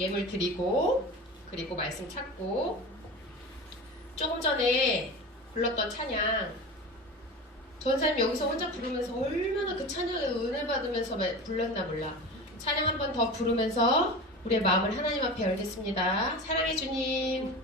예물 드리고 그리고 말씀 찾고 조금 전에 불렀던 찬양 전사님 여기서 혼자 부르면서 얼마나 그 찬양에 은혜 받으면서 불렀나 몰라. 찬양 한 번 더 부르면서 우리의 마음을 하나님 앞에 열겠습니다. 사랑해 주님.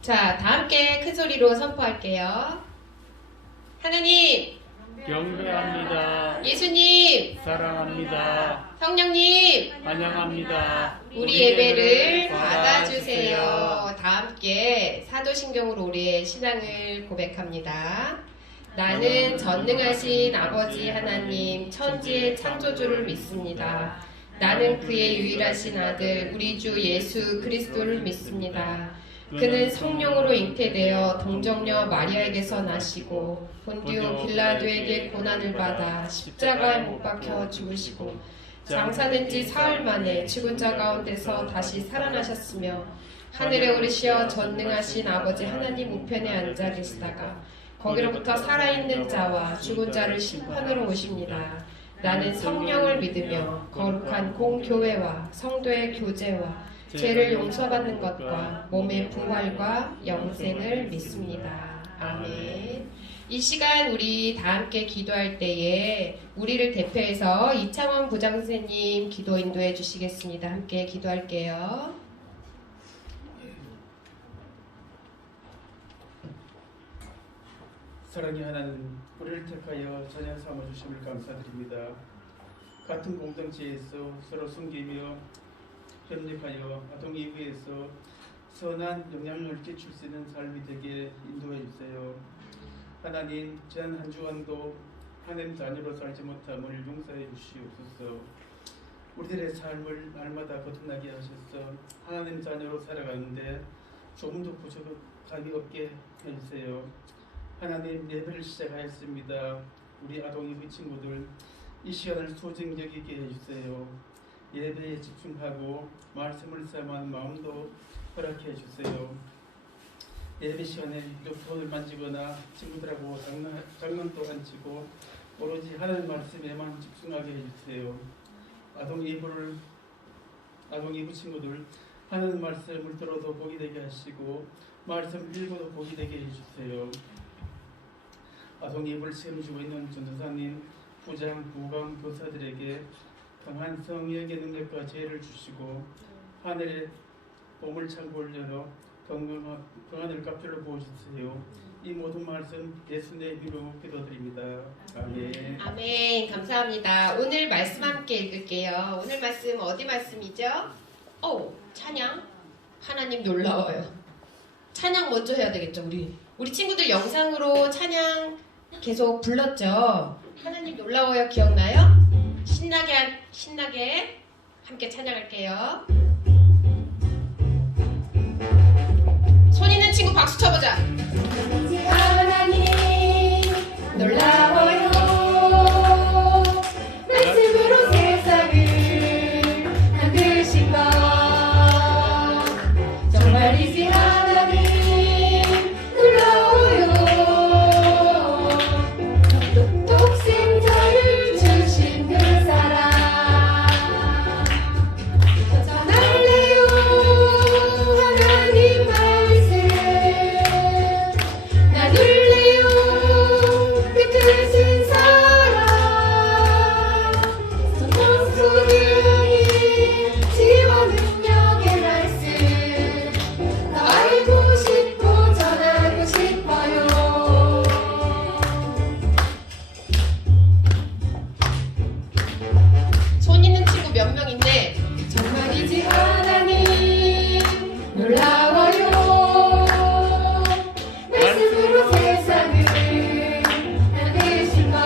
자, 다 함께 큰 소리로 선포할게요. 하나님 경배합니다. 예수님 사랑합니다. 성령님 환영합니다. 우리 예배를 받아주세요. 다 함께 사도신경으로 우리의 신앙을 고백합니다. 나는 전능하신 아버지 하나님 천지의 창조주를 믿습니다. 나는 그의 유일하신 아들 우리 주 예수 그리스도를 믿습니다. 그는 성령으로 잉태되어 동정녀 마리아에게서 나시고 본디오 빌라도에게 고난을 받아 십자가에 못 박혀 죽으시고 장사된 지 사흘 만에 죽은 자 가운데서 다시 살아나셨으며 하늘에 오르시어 전능하신 아버지 하나님 우편에 앉아 계시다가 거기로부터 살아있는 자와 죽은 자를 심판으로 오십니다. 나는 성령을 믿으며 거룩한 공교회와 성도의 교제와 죄를 용서받는 것과 몸의 부활과 영생을 믿습니다. 아멘. 이 시간 우리 다 함께 기도할 때에 우리를 대표해서 이창원 부장선생님 기도 인도해 주시겠습니다. 함께 기도할게요. 사랑의 하나님, 우리를 택하여 자녀 삼아주심을 감사드립니다. 같은 공동체에서 서로 섬기며 협력하여 아동예배에서 선한 영향을 끼칠 수 있는 삶이 되게 인도해 주세요. 하나님, 지난 한 주간도 하나님 자녀로 살지 못함을 용서해 주시옵소서. 우리들의 삶을 날마다 거듭나게 하셔서 하나님 자녀로 살아가는데 조금도 부족함이 없게 해주세요. 하나님, 예배를 시작하였습니다. 우리 아동예배 친구들 이 시간을 소중히 여기게 해주세요. 예배에 집중하고 말씀을 삼한 마음도 허락해 주세요. 예배 시간에 휴대폰을 만지거나 친구들하고 장난도 안 치고 오로지 하나님 말씀에만 집중하게 해주세요. 아동예배 친구들 하나님 말씀을 들어도 복이 되게 하시고 말씀 읽어도 복이 되게 해주세요. 아동예배를 시험 주고 있는 전도사님 부장, 부감, 교사들에게 강한 성령의 능력과 지혜를 주시고 하늘의 보물창고를 열어 평안을 값절로 부어주세요. 이 모든 말씀 예수님의 이름으로 기도드립니다. 아멘. 아멘. 감사합니다. 오늘 말씀 함께 읽을게요. 오늘 말씀 어디 말씀이죠? 찬양. 하나님 놀라워요. 찬양 먼저 해야 되겠죠. 우리 친구들 영상으로 찬양 계속 불렀죠. 하나님 놀라워요. 기억나요? 신나게 함께 찬양할게요. 손 있는 친구 박수 쳐보자. 하나님 놀라워요. 말씀으로 세상을 만드신 것 정말이지 하나님 놀라워요. 독생자를 주신 그 사랑 전할래요. 하나님 말씀 나눌래요. 그 크신 사랑 성령의 지와 능력의 말씀 더 알고 싶고 전하고 싶어요. 손 있는 친구 몇 명 있네. 정말이지 하나님 놀라워요. 말씀으로 세상을 만드신 것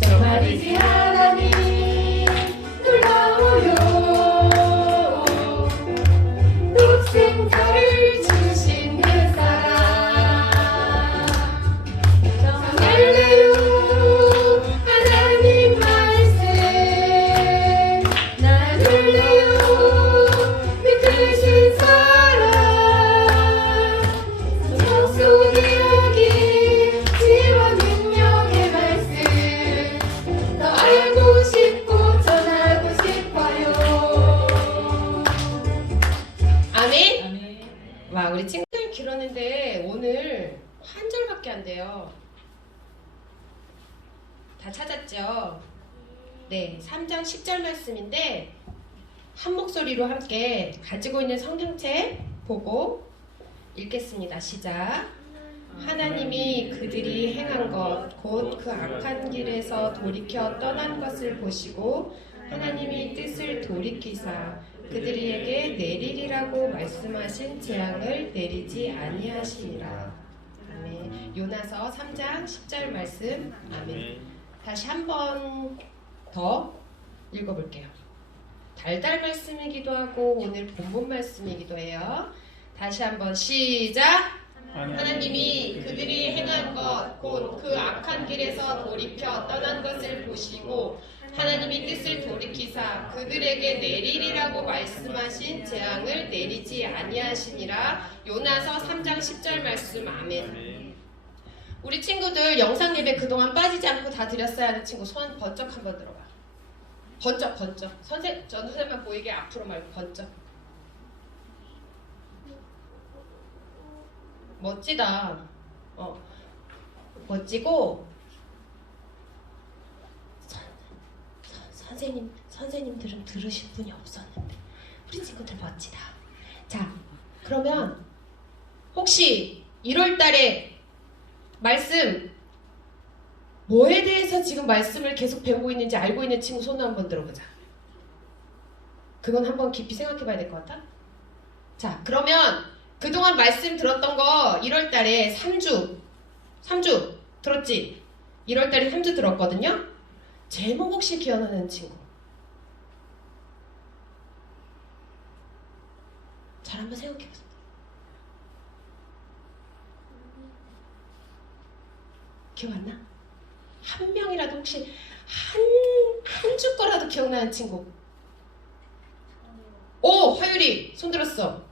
정말이지 하나님 놀라워요. 독생자를 주신 그 사랑 정말래요. 하나님 말씀 나눌래요. 그 크신 사랑 성령 속에 여기 지와 능력의 말씀 더 알고 싶고 전하고 싶어요. 아멘. 와, 우리 친구들 길었는데 오늘 한 절밖에 안 돼요. 다 찾았죠? 네, 3장 10절 말씀인데 한 목소리로 함께 가지고 있는 성경책 보고 읽겠습니다. 시작. 하나님이 그들이 행한 것 곧 그 악한 길에서 돌이켜 떠난 것을 보시고 하나님이 뜻을 돌이키사 그들에게 내리리라고 말씀하신 재앙을 내리지 아니하시니라. 아멘. 요나서 3장 10절 말씀. 아멘. 다시 한 번 더 읽어볼게요. 달달 말씀이기도 하고 오늘 본문 말씀이기도 해요. 다시 한번 시작. 하나님이 그들이 행한 것 곧 그 악한 길에서 돌이켜 떠난 것을 보시고 하나님이 뜻을 돌이키사 그들에게 내리리라고 말씀하신 재앙을 내리지 아니하시니라. 요나서 3장 10절 말씀. 아멘. 우리 친구들 영상 예배 그동안 빠지지 않고 다 드렸어야 하는 친구 손 번쩍 한번 들어봐. 번쩍. 전선생만 보이게 앞으로 말고 번쩍. 멋지다. 멋지고 선생님들은 들으실 분이 없었는데 우리 친구들 멋지다. 자, 그러면 혹시 1월달에 말씀 뭐에 대해서 지금 말씀을 계속 배우고 있는지 알고 있는 친구 손을 한번 들어보자. 그건 한번 깊이 생각해 봐야 될 것 같아. 자, 그러면 그동안 말씀 들었던 거 1월달에 3주 들었지? 1월달에 3주 들었거든요. 제목 혹시 기억나는 친구? 잘 한번 생각해 보세요. 기억 안 나? 한 명이라도 혹시 한 주 거라도 기억나는 친구? 오, 화율이 손 들었어.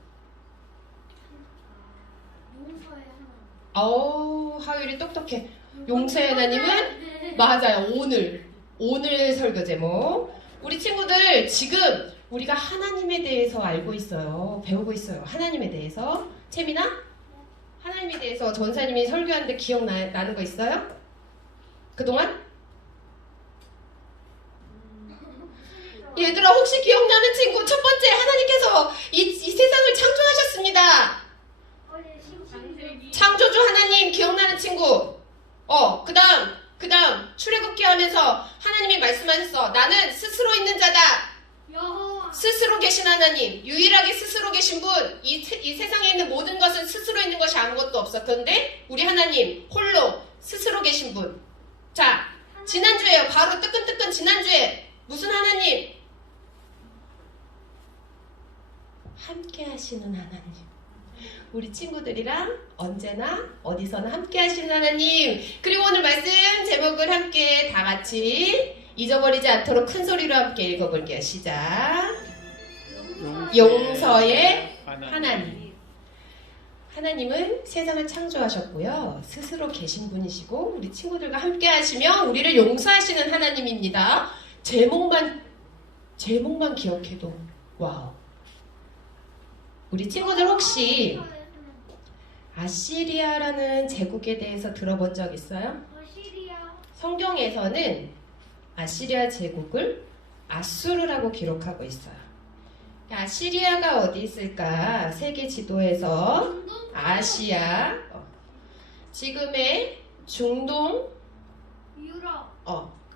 화율이 똑똑해. 용서의 하나님은 맞아요. 오늘 설교 제목. 우리 친구들 지금 우리가 하나님에 대해서 알고 있어요. 배우고 있어요. 하나님에 대해서. 채민아? 하나님에 대해서 전사님이 설교하는데 기억나는 거 있어요? 그동안? 얘들아 혹시 기억나는 친구? 첫 번째 하나님께서 이 세상을 창조하셨습니다. 창조주 하나님 기억나는 친구? 그 다음 출애굽기 하면서 하나님이 말씀하셨어. 나는 스스로 있는 자다. 스스로 계신 하나님, 유일하게 스스로 계신 분. 이 세상에 있는 모든 것은 스스로 있는 것이 아무것도 없어. 그런데 우리 하나님 홀로 스스로 계신 분. 자, 지난주에요. 바로 뜨끈뜨끈 지난주에 무슨 하나님? 함께 하시는 하나님. 우리 친구들이랑 언제나 어디서나 함께 하시는 하나님. 그리고 오늘 말씀 제목을 함께 다 같이 잊어버리지 않도록 큰 소리로 함께 읽어볼게요. 시작. 용서의 하나님. 하나님은 세상을 창조하셨고요. 스스로 계신 분이시고 우리 친구들과 함께 하시며 우리를 용서하시는 하나님입니다. 제목만 기억해도 와우. 우리 친구들 혹시 아시리아라는 제국에 대해서 들어본 적 있어요? 성경에서는 아시리아 제국을 아수르라고 기록하고 있어요. 아시리아가 어디 있을까? 세계 지도에서 아시아, 지금의 중동,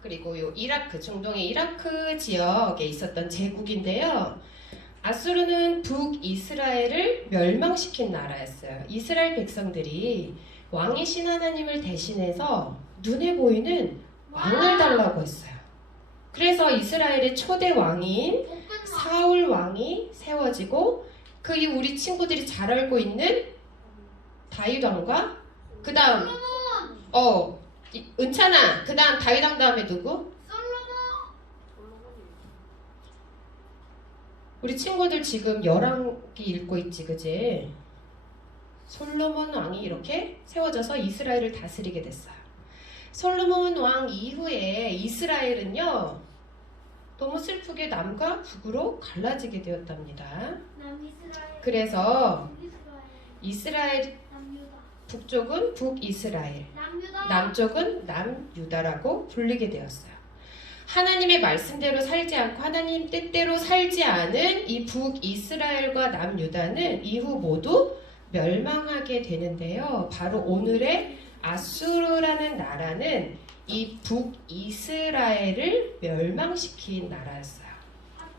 그리고 요 이라크, 중동의 이라크 지역에 있었던 제국인데요. 아수르는 북이스라엘을 멸망시킨 나라였어요. 이스라엘 백성들이 왕이신 하나님을 대신해서 눈에 보이는 왕을 달라고 했어요. 그래서 이스라엘의 초대 왕인 사울 왕이 세워지고 그 우리 친구들이 잘 알고 있는 다윗 왕과 그 다음 은찬아, 그 다음 다윗 왕 다음에 누구? 우리 친구들 지금 열왕기 읽고 있지, 그지? 솔로몬 왕이 이렇게 세워져서 이스라엘을 다스리게 됐어요. 솔로몬 왕 이후에 이스라엘은요, 너무 슬프게 남과 북으로 갈라지게 되었답니다. 그래서 이스라엘 북쪽은 북이스라엘, 남쪽은 남유다라고 불리게 되었어요. 하나님의 말씀대로 살지 않고 하나님 뜻대로 살지 않은 이 북이스라엘과 남유다는 이후 모두 멸망하게 되는데요. 바로 오늘의 아수르라는 나라는 이 북이스라엘을 멸망시킨 나라였어요.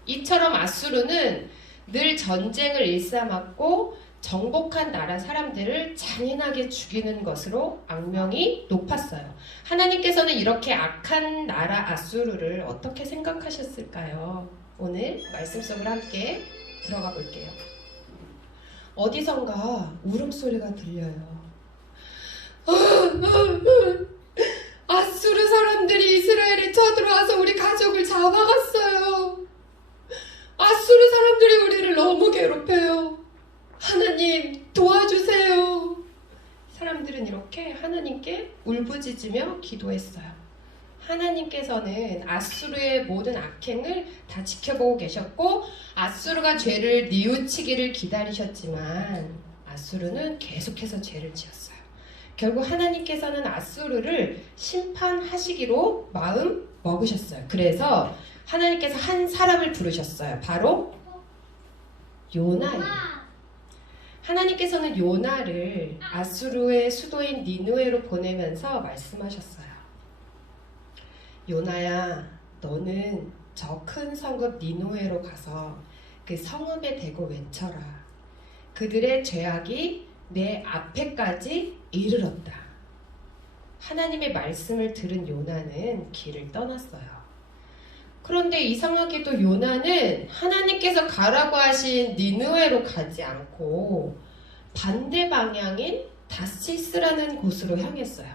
이처럼 아수르는 늘 전쟁을 일삼았고 정복한 나라 사람들을 잔인하게 죽이는 것으로 악명이 높았어요. 하나님께서는 이렇게 악한 나라 아수르를 어떻게 생각하셨을까요? 오늘 말씀 속으로 함께 들어가 볼게요. 어디선가 울음소리가 들려요. 아수르 사람들이 이스라엘에 쳐들어와서 우리 가족을 잡아갔어요. 아수르 사람들이 우리를 너무 괴롭혀요. 하나님 도와주세요. 사람들은 이렇게 하나님께 울부짖으며 기도했어요. 하나님께서는 아수르의 모든 악행을 다 지켜보고 계셨고 아수르가 죄를 뉘우치기를 기다리셨지만 아수르는 계속해서 죄를 지었어요. 결국 하나님께서는 아수르를 심판하시기로 마음 먹으셨어요. 그래서 하나님께서 한 사람을 부르셨어요. 바로 요나예요. 하나님께서는 요나를 아수르의 수도인 니느웨로 보내면서 말씀하셨어요. 요나야, 너는 저 큰 성읍 니느웨로 가서 그 성읍에 대고 외쳐라. 그들의 죄악이 내 앞에까지 이르렀다. 하나님의 말씀을 들은 요나는 길을 떠났어요. 그런데 이상하게도 요나는 하나님께서 가라고 하신 니느웨로 가지 않고 반대 방향인 다시스라는 곳으로 향했어요.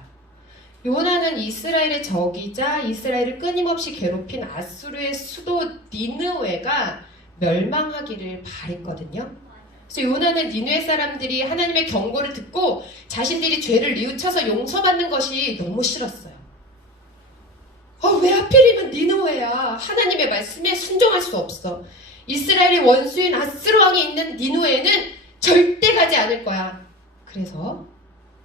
요나는 이스라엘의 적이자 이스라엘을 끊임없이 괴롭힌 아수르의 수도 니느웨가 멸망하기를 바랬거든요. 그래서 요나는 니느웨 사람들이 하나님의 경고를 듣고 자신들이 죄를 뉘우쳐서 용서받는 것이 너무 싫었어요. 왜 하필이면 니느웨야? 하나님의 말씀에 순종할 수 없어. 이스라엘의 원수인 아수르 왕이 있는 니느웨는 절대 가지 않을 거야. 그래서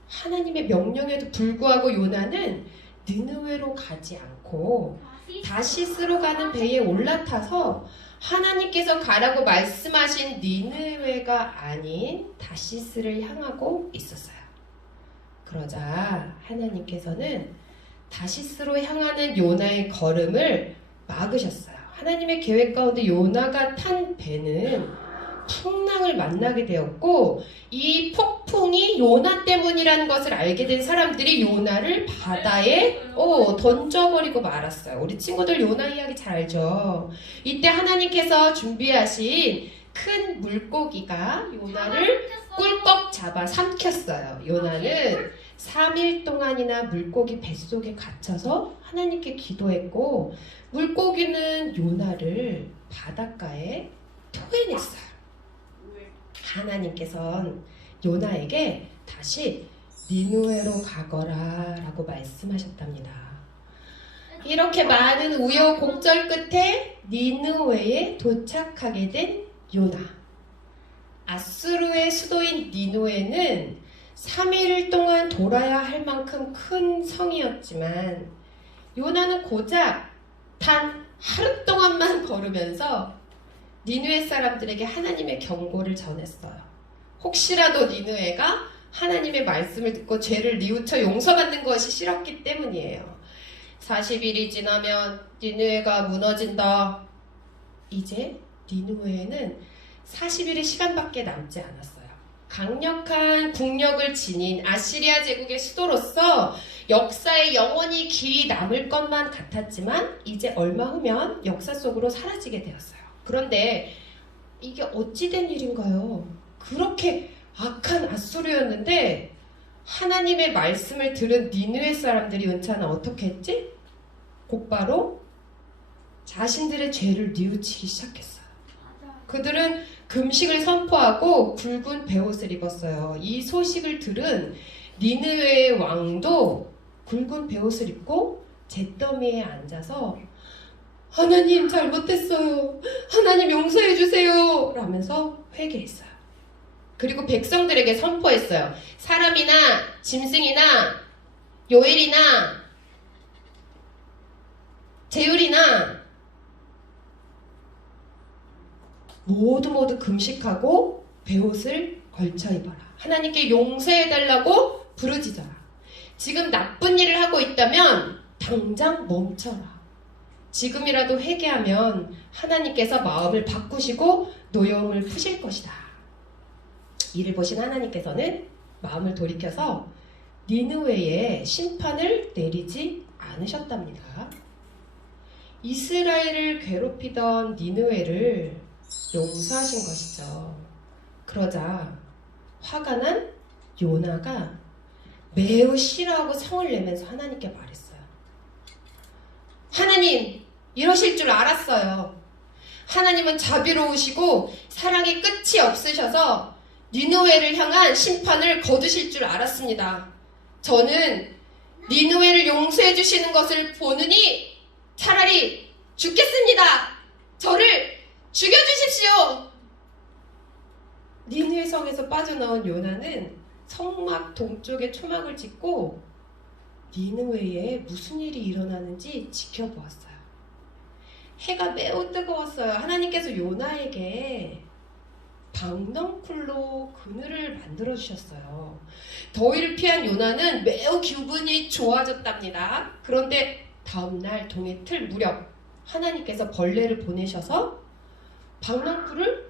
하나님의 명령에도 불구하고 요나는 느느웨로 가지 않고 다시스로 가는 배에 올라타서 하나님께서 가라고 말씀하신 니느웨가 아닌 다시스를 향하고 있었어요. 그러자 하나님께서는 다시스로 향하는 요나의 걸음을 막으셨어요. 하나님의 계획 가운데 요나가 탄 배는 풍랑을 만나게 되었고, 이 폭풍이 요나 때문이라는 것을 알게 된 사람들이 요나를 바다에 던져버리고 말았어요. 우리 친구들 요나 이야기 잘 알죠? 이때 하나님께서 준비하신 큰 물고기가 요나를 꿀꺽 잡아 삼켰어요. 요나는 3일 동안이나 물고기 뱃속에 갇혀서 하나님께 기도했고, 물고기는 요나를 바닷가에 토해냈어요. 하나님께서는 요나에게 다시 니느웨로 가거라 라고 말씀하셨답니다. 이렇게 많은 우여곡절 끝에 니느웨에 도착하게 된 요나. 아수르의 수도인 니느웨는 3일 동안 돌아야 할 만큼 큰 성이었지만 요나는 고작 단 하루 동안만 걸으면서 니느웨 사람들에게 하나님의 경고를 전했어요. 혹시라도 니느웨가 하나님의 말씀을 듣고 죄를 뉘우쳐 용서받는 것이 싫었기 때문이에요. 40일이 지나면 니느웨가 무너진다. 이제 니느웨에는 40일의 시간밖에 남지 않았어요. 강력한 국력을 지닌 아시리아 제국의 수도로서 역사에 영원히 길이 남을 것만 같았지만 이제 얼마 후면 역사 속으로 사라지게 되었어요. 그런데 이게 어찌된 일인가요? 그렇게 악한 아수르였는데 하나님의 말씀을 들은 니느웨 사람들이 은차는 어떻게 했지? 곧바로 자신들의 죄를 뉘우치기 시작했어요. 그들은 금식을 선포하고 굵은 베옷을 입었어요. 이 소식을 들은 니느웨의 왕도 굵은 베옷을 입고 잿더미에 앉아서 하나님 잘못했어요. 하나님 용서해 주세요. 라면서 회개했어요. 그리고 백성들에게 선포했어요. 사람이나 짐승이나 요엘이나 제율이나 모두 금식하고 베옷을 걸쳐 입어라. 하나님께 용서해달라고 부르짖어라. 지금 나쁜 일을 하고 있다면 당장 멈춰라. 지금이라도 회개하면 하나님께서 마음을 바꾸시고 노여움을 푸실 것이다. 이를 보신 하나님께서는 마음을 돌이켜서 니느웨에 심판을 내리지 않으셨답니다. 이스라엘을 괴롭히던 니느웨를 용서하신 것이죠. 그러자 화가 난 요나가 매우 싫어하고 성을 내면서 하나님께 말했어요. 하나님, 이러실 줄 알았어요. 하나님은 자비로우시고 사랑이 끝이 없으셔서 니느웨를 향한 심판을 거두실 줄 알았습니다. 저는 니느웨를 용서해 주시는 것을 보느니 차라리 죽겠습니다. 저를 죽여주십시오. 니느웨 성에서 빠져나온 요나는 성막 동쪽에 초막을 짓고 니느웨에 무슨 일이 일어나는지 지켜보았어요. 해가 매우 뜨거웠어요. 하나님께서 요나에게 박넝쿨로 그늘을 만들어 주셨어요. 더위를 피한 요나는 매우 기분이 좋아졌답니다. 그런데 다음날 동해 틀 무렵 하나님께서 벌레를 보내셔서 박넝쿨을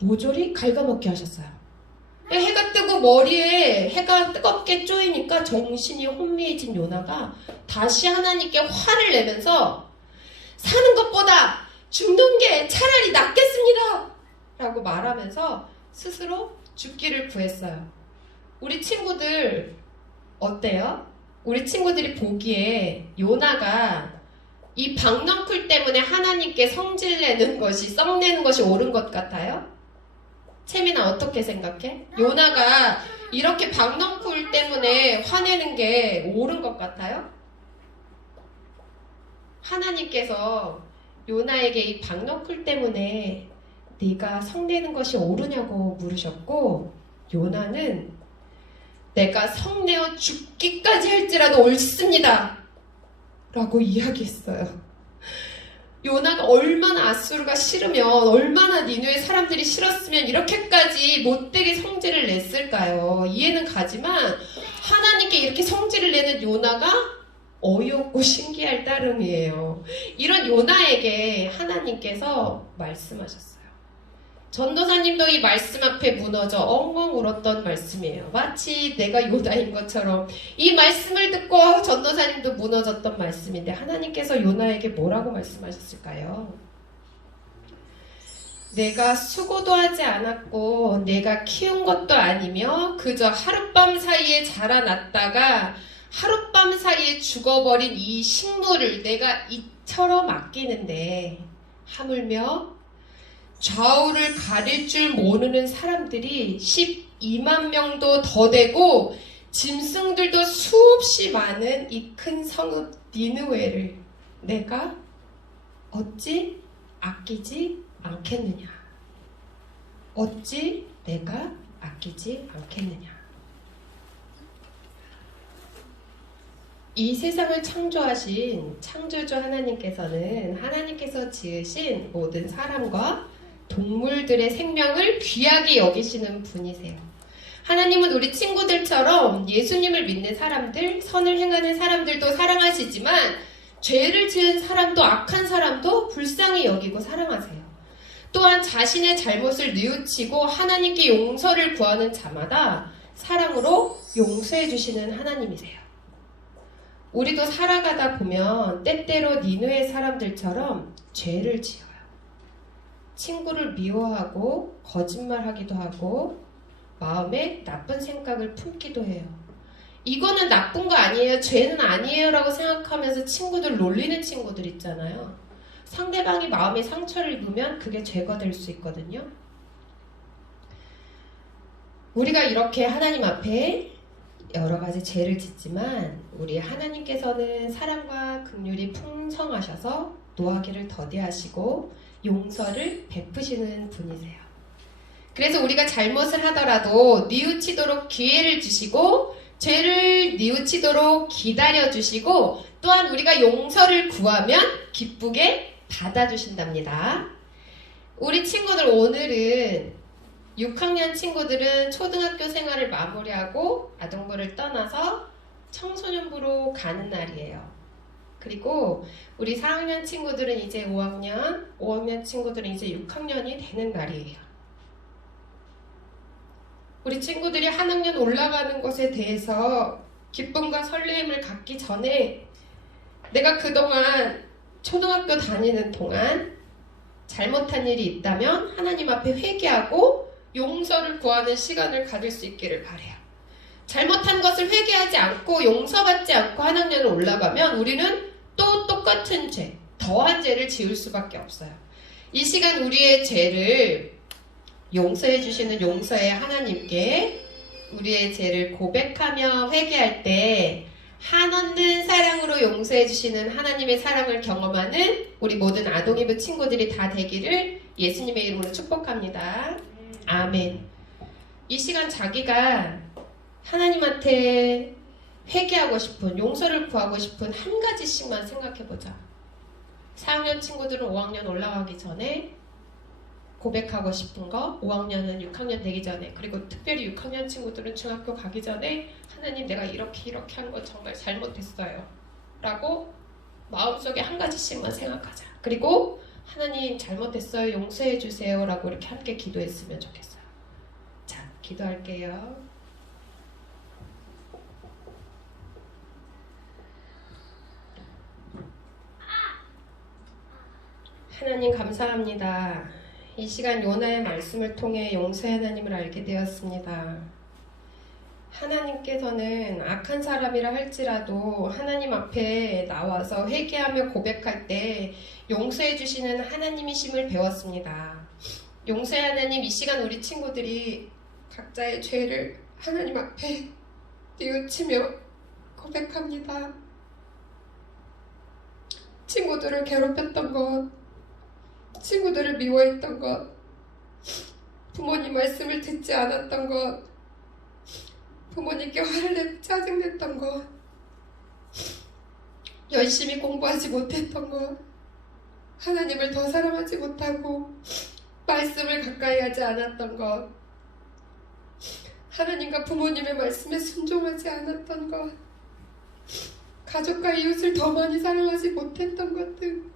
모조리 갉아먹게 하셨어요. 해가 뜨고 머리에 해가 뜨겁게 쪼이니까 정신이 혼미해진 요나가 다시 하나님께 화를 내면서 사는 것보다 죽는 게 차라리 낫겠습니다 라고 말하면서 스스로 죽기를 구했어요. 우리 친구들 어때요? 우리 친구들이 보기에 요나가 이 박넝쿨 때문에 하나님께 성질내는 것이 썩내는 것이 옳은 것 같아요? 채민아 어떻게 생각해? 요나가 이렇게 박넝쿨 때문에 화내는 게 옳은 것 같아요? 하나님께서 요나에게 이 박넝쿨 때문에 네가 성내는 것이 옳으냐고 물으셨고 요나는 내가 성내어 죽기까지 할지라도 옳습니다 라고 이야기했어요. 요나가 얼마나 아수르가 싫으면, 얼마나 니누의 사람들이 싫었으면 이렇게까지 못되게 성질을 냈을까요? 이해는 가지만 하나님께 이렇게 성질을 내는 요나가 어이없고 신기할 따름이에요. 이런 요나에게 하나님께서 말씀하셨어요. 전도사님도 이 말씀 앞에 무너져 엉엉 울었던 말씀이에요. 마치 내가 요나인 것처럼 이 말씀을 듣고 전도사님도 무너졌던 말씀인데, 하나님께서 요나에게 뭐라고 말씀하셨을까요? 내가 수고도 하지 않았고 내가 키운 것도 아니며 그저 하룻밤 사이에 자라났다가 하룻밤 사이에 죽어버린 이 식물을 내가 이처럼 아끼는데, 하물며 좌우를 가릴 줄 모르는 사람들이 12만 명도 더 되고 짐승들도 수없이 많은 이 큰 성읍 니느웨를 내가 어찌 아끼지 않겠느냐? 어찌 내가 아끼지 않겠느냐? 이 세상을 창조하신 창조주 하나님께서는 하나님께서 지으신 모든 사람과 동물들의 생명을 귀하게 여기시는 분이세요. 하나님은 우리 친구들처럼 예수님을 믿는 사람들, 선을 행하는 사람들도 사랑하시지만 죄를 지은 사람도 악한 사람도 불쌍히 여기고 사랑하세요. 또한 자신의 잘못을 뉘우치고 하나님께 용서를 구하는 자마다 사랑으로 용서해 주시는 하나님이세요. 우리도 살아가다 보면 때때로 니느웨 사람들처럼 죄를 지어요. 친구를 미워하고 거짓말하기도 하고 마음에 나쁜 생각을 품기도 해요. 이거는 나쁜 거 아니에요, 죄는 아니에요 라고 생각하면서 친구들 놀리는 친구들 있잖아요. 상대방이 마음에 상처를 입으면 그게 죄가 될 수 있거든요. 우리가 이렇게 하나님 앞에 여러 가지 죄를 짓지만 우리 하나님께서는 사랑과 긍휼이 풍성하셔서 노하기를 더디하시고 용서를 베푸시는 분이세요. 그래서 우리가 잘못을 하더라도 뉘우치도록 기회를 주시고 죄를 뉘우치도록 기다려주시고 또한 우리가 용서를 구하면 기쁘게 받아주신답니다. 우리 친구들, 오늘은 6학년 친구들은 초등학교 생활을 마무리하고 아동부를 떠나서 청소년부로 가는 날이에요. 그리고 우리 4학년 친구들은 이제 5학년 친구들은 이제 6학년이 되는 날이에요. 우리 친구들이 한 학년 올라가는 것에 대해서 기쁨과 설레임을 갖기 전에 내가 그동안 초등학교 다니는 동안 잘못한 일이 있다면 하나님 앞에 회개하고 용서를 구하는 시간을 가질 수 있기를 바라요. 잘못한 것을 회개하지 않고 용서받지 않고 한 학년을 올라가면 우리는 또 똑같은 죄, 더한 죄를 지을 수밖에 없어요. 이 시간 우리의 죄를 용서해 주시는 용서의 하나님께 우리의 죄를 고백하며 회개할 때 한없는 사랑으로 용서해 주시는 하나님의 사랑을 경험하는 우리 모든 아동이부 친구들이 다 되기를 예수님의 이름으로 축복합니다. 아멘. 이 시간 자기가 하나님한테 회개하고 싶은, 용서를 구하고 싶은 한 가지씩만 생각해보자. 4학년 친구들은 5학년 올라가기 전에 고백하고 싶은 거, 5학년은 6학년 되기 전에, 그리고 특별히 6학년 친구들은 중학교 가기 전에 하나님 내가 이렇게 한 거 정말 잘못했어요 라고 마음속에 한 가지씩만 생각하자. 그리고 하나님 잘못했어요, 용서해 주세요 라고 이렇게 함께 기도했으면 좋겠어요. 자, 기도할게요. 하나님 감사합니다. 이 시간 요나의 말씀을 통해 용서의 하나님을 알게 되었습니다. 하나님께서는 악한 사람이라 할지라도 하나님 앞에 나와서 회개하며 고백할 때 용서해 주시는 하나님이심을 배웠습니다. 용서의 하나님, 이 시간 우리 친구들이 각자의 죄를 하나님 앞에 뉘우치며 고백합니다. 친구들을 괴롭혔던 것, 친구들을 미워했던 것, 부모님 말씀을 듣지 않았던 것, 부모님께 화를 내고 짜증냈던 것, 열심히 공부하지 못했던 것, 하나님을 더 사랑하지 못하고 말씀을 가까이 하지 않았던 것, 하나님과 부모님의 말씀에 순종하지 않았던 것, 가족과 이웃을 더 많이 사랑하지 못했던 것 등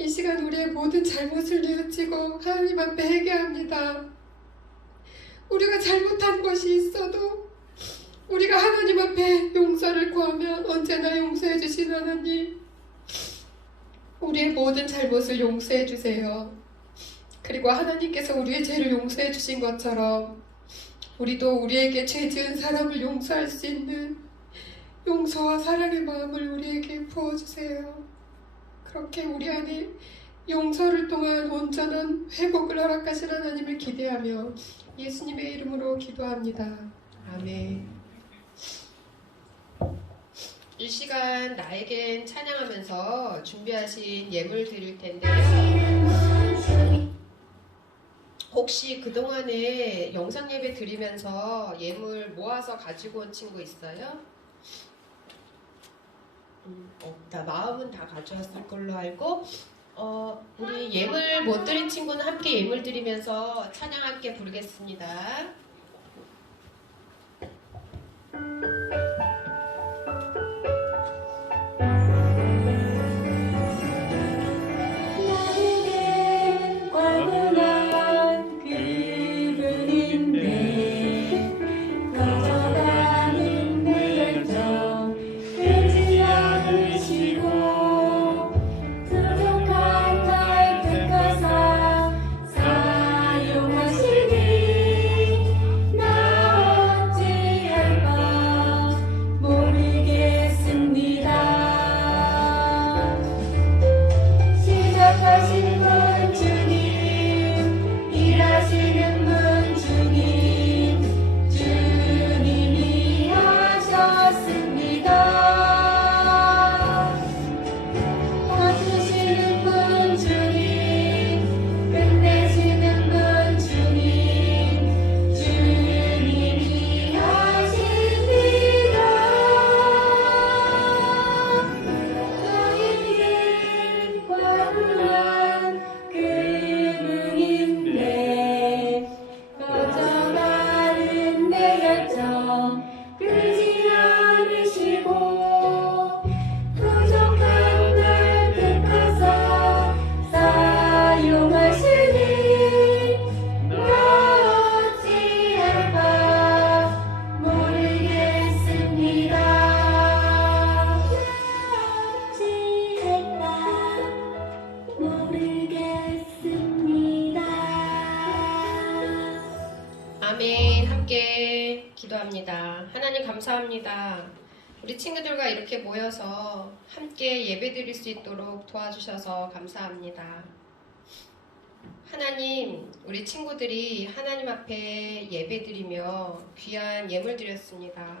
이 시간 우리의 모든 잘못을 뉘우치고 하나님 앞에 회개합니다. 우리가 잘못한 것이 있어도 우리가 하나님 앞에 용서를 구하면 언제나 용서해 주신 하나님, 우리의 모든 잘못을 용서해 주세요. 그리고 하나님께서 우리의 죄를 용서해 주신 것처럼 우리도 우리에게 죄 지은 사람을 용서할 수 있는 용서와 사랑의 마음을 우리에게 부어주세요. 그렇게 우리 안에 용서를 통한 온전한 회복을 허락하신 하나님을 기대하며 예수님의 이름으로 기도합니다. 아멘. 이 시간 나에겐 찬양하면서 준비하신 예물 드릴 텐데요. 혹시 그동안에 영상 예배 드리면서 예물 모아서 가지고 온 친구 있어요? 없다. 마음은 다 가져왔을 걸로 알고, 우리 예물 못 드린 친구는 함께 예물 드리면서 찬양 함께 부르겠습니다. 아멘. 함께 기도합니다. 하나님 감사합니다. 우리 친구들과 이렇게 모여서 함께 예배 드릴 수 있도록 도와주셔서 감사합니다. 하나님, 우리 친구들이 하나님 앞에 예배 드리며 귀한 예물 드렸습니다.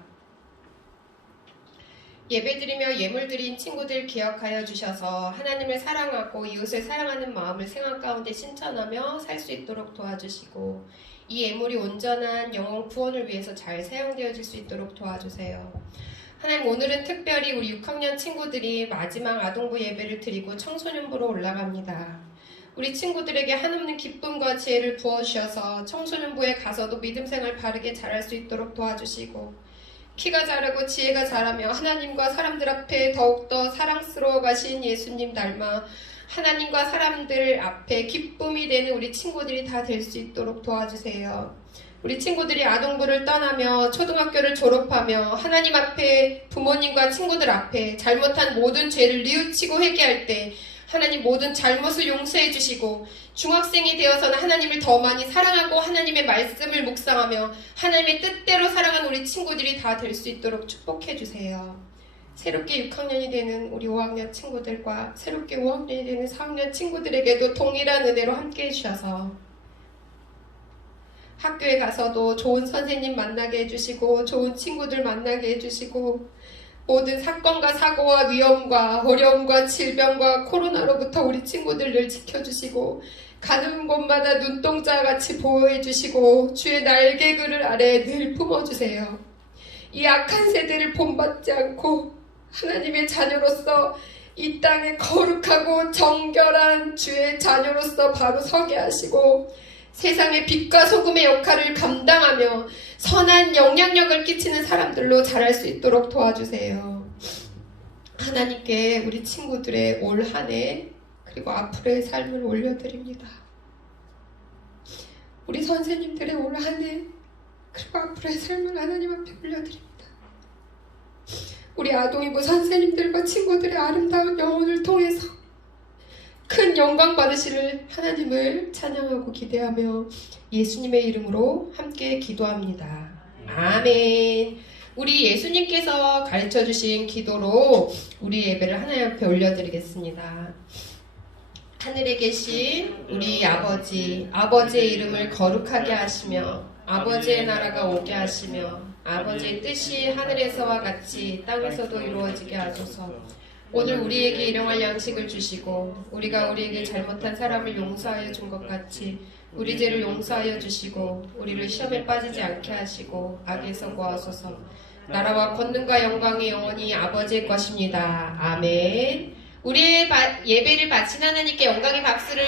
예배 드리며 예물 드린 친구들 기억하여 주셔서 하나님을 사랑하고 이웃을 사랑하는 마음을 생활 가운데 실천하며 살 수 있도록 도와주시고 이 예물이 온전한 영혼 구원을 위해서 잘 사용되어질 수 있도록 도와주세요. 하나님, 오늘은 특별히 우리 6학년 친구들이 마지막 아동부 예배를 드리고 청소년부로 올라갑니다. 우리 친구들에게 한없는 기쁨과 지혜를 부어주셔서 청소년부에 가서도 믿음생활 바르게 잘할 수 있도록 도와주시고 키가 자라고 지혜가 자라며 하나님과 사람들 앞에 더욱더 사랑스러워 가신 예수님 닮아 하나님과 사람들 앞에 기쁨이 되는 우리 친구들이 다 될 수 있도록 도와주세요. 우리 친구들이 아동부를 떠나며 초등학교를 졸업하며 하나님 앞에 부모님과 친구들 앞에 잘못한 모든 죄를 뉘우치고 회개할 때 하나님 모든 잘못을 용서해 주시고 중학생이 되어서는 하나님을 더 많이 사랑하고 하나님의 말씀을 묵상하며 하나님의 뜻대로 살아가는 우리 친구들이 다 될 수 있도록 축복해 주세요. 새롭게 6학년이 되는 우리 5학년 친구들과 새롭게 5학년이 되는 4학년 친구들에게도 동일한 은혜로 함께 해주셔서 학교에 가서도 좋은 선생님 만나게 해주시고 좋은 친구들 만나게 해주시고 모든 사건과 사고와 위험과 어려움과 질병과 코로나로부터 우리 친구들을 지켜주시고 가는 곳마다 눈동자같이 보호해주시고 주의 날개글을 아래 늘 품어주세요. 이 악한 세대를 본받지 않고 하나님의 자녀로서 이 땅에 거룩하고 정결한 주의 자녀로서 바로 서게 하시고 세상의 빛과 소금의 역할을 감당하며 선한 영향력을 끼치는 사람들로 자랄 수 있도록 도와주세요. 하나님께 우리 친구들의 올 한 해 그리고 앞으로의 삶을 올려드립니다. 우리 선생님들의 올 한 해 그리고 앞으로의 삶을 하나님 앞에 올려드립니다. 우리 아동이부 선생님들과 친구들의 아름다운 영혼을 통해서 큰 영광 받으시를 하나님을 찬양하고 기대하며 예수님의 이름으로 함께 기도합니다. 아멘. 우리 예수님께서 가르쳐 주신 기도로 우리 예배를 하나님 앞에 올려드리겠습니다. 하늘에 계신 우리 아버지, 아버지의 이름을 거룩하게 하시며 아버지의 나라가 오게 하시며 아버지의 뜻이 하늘에서와 같이 땅에서도 이루어지게 하소서. 오늘 우리에게 일용할 양식을 주시고 우리가 우리에게 잘못한 사람을 용서하여 준 것 같이 우리 죄를 용서하여 주시고 우리를 시험에 빠지지 않게 하시고 악에서 구하소서. 나라와 권능과 영광이 영원히 아버지의 것입니다. 아멘. 우리의 예배를 바친 하나님께 영광의 박수를